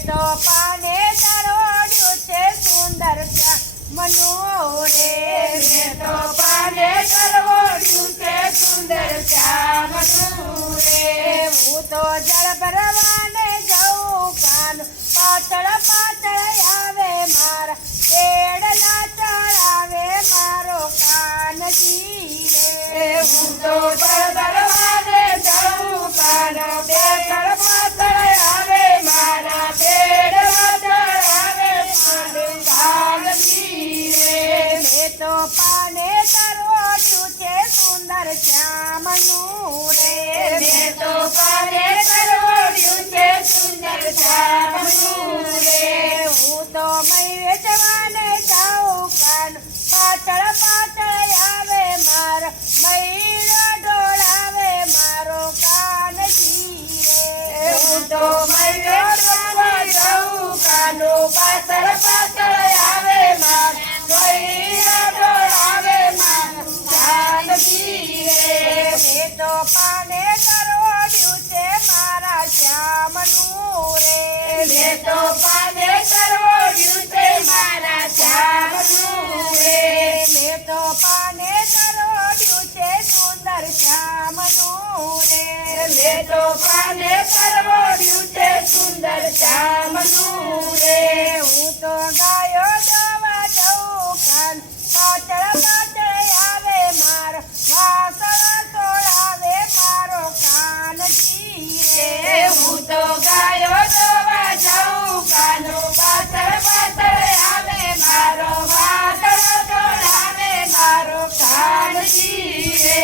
તો પાને તરોડ્યું છે સુંદર શ્યામનું રે મેં તો પાને તરોડ્યું છે સુંદર શ્યામનું રે હું તો જળ ભરવાને જઉં કાન પાતળ પાતળ આવે મારા બેડલા ચડાવે મારો કાનજી રે હું તો જળ ભરવાને જઉં કાન પાતળ પાતળ આવે મારા બેડલા ચડાવે મારો કાનજી રે મેં તો પાને તરોડ્યું છે સુંદર શ્યામનું રે મેં તો પાને તરોડ્યું છે સુંદર શ્યામનું રે હું તો મય વેચવાને જાઉં કાન પાતળ પાતળ આવે મારો મયડો ડોળાવે મારો કાનજી રે હું તો મય વેચવા જાઉં કાનો પાતળ પાતળ આવે માર મયડા ડોળાવે માર કાનજી રે મેં તો પાને તરોડ્યું છે મારા શ્યામનું રે મેં તો પાને તરોડ્યું છે મારા શ્યામનું રે મેં તો પાને તરોડ્યું છે સુંદર શ્યામનું રે મેં તો પાને તરોડ્યું છે સુંદર શ્યામનું રે હું તો ગાયો દોવા જઉં કાન પાતળ પાતળ આવે મારો વાસળ સોળાવે મારો કાનજી રે હું તો ગાયો દોવા જાઉં કાનો પાતળ પાતળ આવે મારો વાતળ દોડાવે મારો કાનજી રે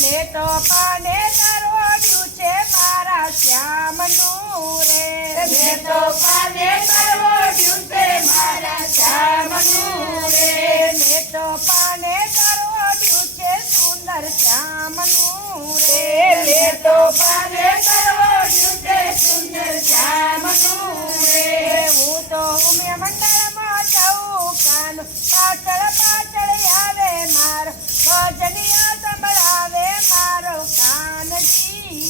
મેં તો પાને તરોડ્યું છે મારા શ્યામનું રે મેં તો પાને તરોડ્યું છે મારા શ્યામનું રે મેં તો પાને તરોડ્યું છે સુંદર શ્યામનું રે મેં તો પાને તરોડ્યું છે સુંદર શ્યામનું રે હું તો ઉમે મંડળમાં જાઉં કાન પાછળ પાછળ આવે મારો ભજનિયા સંભળાવે મારો કાનજી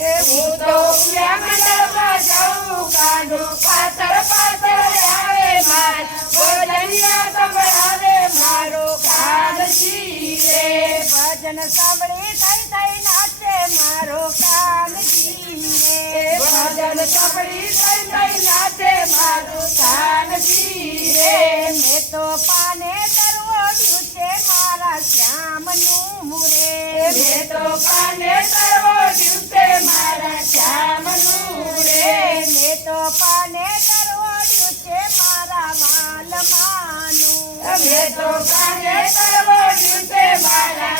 રે હું તો મંડળમાં જાઉં કાનો પાતળ પાતળ આવે માર ભજનિયા સંભળાવે મારો કાનજી રે ભજન સાંભળી થઈ નાચે મારો કાનજી રે ભજન સાંભળી થઈ નાચે મારો કાનજી રે મેં તો પાને તરોડ્યું છે મારા શ્યામનું રે મેં તો પાને તરોડ્યું છે મારા શ્યામનું રે મેં તો પાને તરોડ્યું છે મારા વાલમાનું મેં તો પાને તરોડ્યું છે મારા